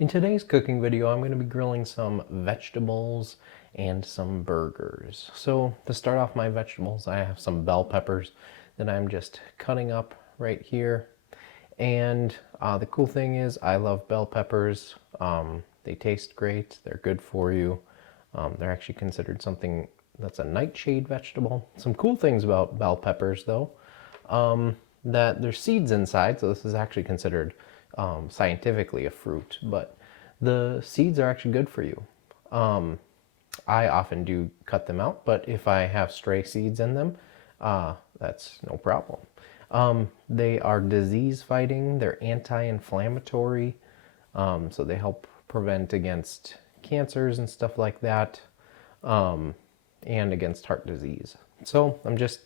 In today's cooking video, I'm going to be grilling some vegetables and some burgers. So to start off my vegetables, I have some bell peppers that I'm just cutting up right here. And the cool thing is I love bell peppers. They taste great. They're good for you. They're actually considered something that's a nightshade vegetable. Some cool things about bell peppers though, that there's seeds inside. So this is actually considered scientifically a fruit, but the seeds are actually good for you. I often do cut them out, but if I have stray seeds in them, that's no problem. They are disease fighting, they're anti-inflammatory, so they help prevent against cancers and stuff like that, and against heart disease. So I'm just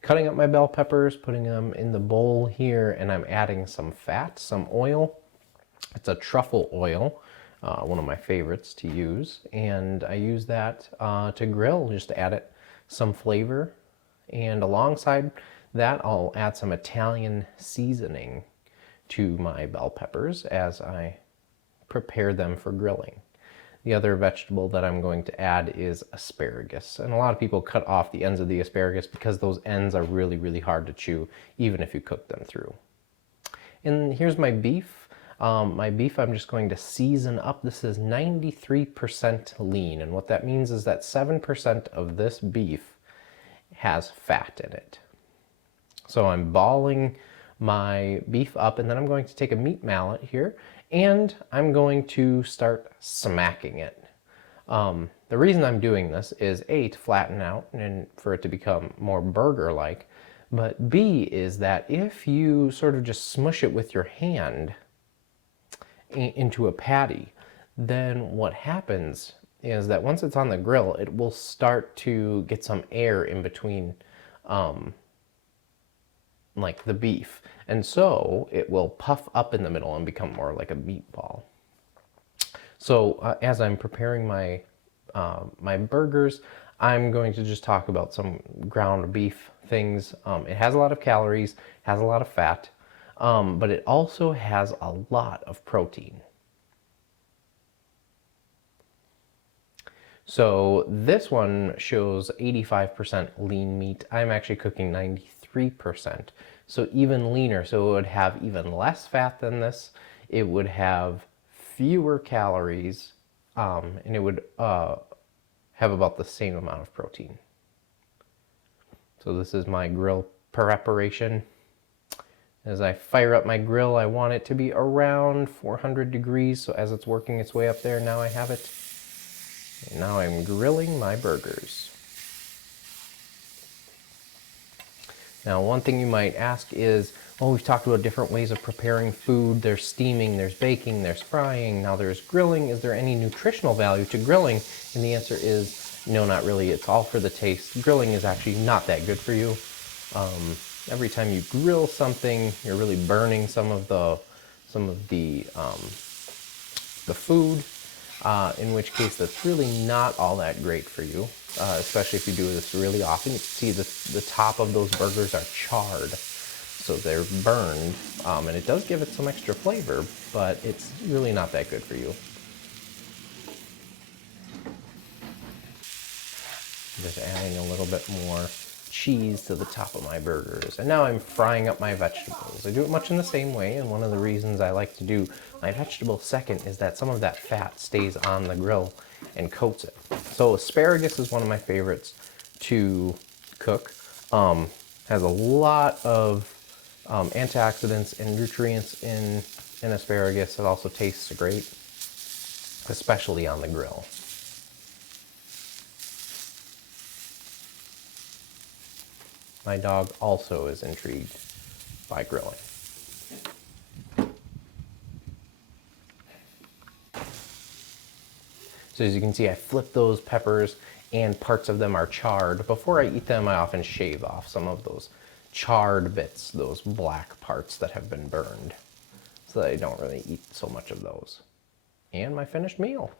cutting up my bell peppers, putting them in the bowl here, and I'm adding some fat, some oil. It's a truffle oil, one of my favorites to use, and I use that to grill, just to add it some flavor. And alongside that, I'll add some Italian seasoning to my bell peppers as I prepare them for grilling. The other vegetable that I'm going to add is asparagus. And a lot of people cut off the ends of the asparagus because those ends are really, really hard to chew, even if you cook them through. And here's my beef. My beef I'm just going to season up. This is 93% lean. And what that means is that 7% of this beef has fat in it. So I'm balling my beef up, and then I'm going to take a meat mallet here and I'm going to start smacking it. The reason I'm doing this is A, to flatten out and for it to become more burger-like, but B is that if you sort of just smush it with your hand into a patty, then what happens is that once it's on the grill, it will start to get some air in between like the beef, and so it will puff up in the middle and become more like a meatball. So as I'm preparing my my burgers, I'm going to just talk about some ground beef things. It has a lot of calories, has a lot of fat, but it also has a lot of protein. So this one shows 85% lean meat. I'm actually cooking 93%, so even leaner. So it would have even less fat than this. It would have fewer calories, and it would have about the same amount of protein. So this is my grill preparation. As I fire up my grill, I want it to be around 400 degrees. So as it's working its way up there, now I have it. And now I'm grilling my burgers. Now, one thing you might ask is, oh, we've talked about different ways of preparing food. There's steaming, there's baking, there's frying, now there's grilling. Is there any nutritional value to grilling? And the answer is no, not really. It's all for the taste. Grilling is actually not that good for you. Every time you grill something, you're really burning some of the food. In which case that's really not all that great for you, especially if you do this really often. You can see the top of those burgers are charred, so they're burned, and it does give it some extra flavor, but it's really not that good for you. Just adding a little bit more cheese to the top of my burgers. And now I'm frying up my vegetables. I do it much in the same way, and one of the reasons I like to do my vegetables second is that some of that fat stays on the grill and coats it. So asparagus is one of my favorites to cook. Has a lot of antioxidants and nutrients in asparagus. It also tastes great, especially on the grill. My dog also is intrigued by grilling. So as you can see, I flip those peppers and parts of them are charred. Before I eat them, I often shave off some of those charred bits, those black parts that have been burned, so that I don't really eat so much of those. And my finished meal.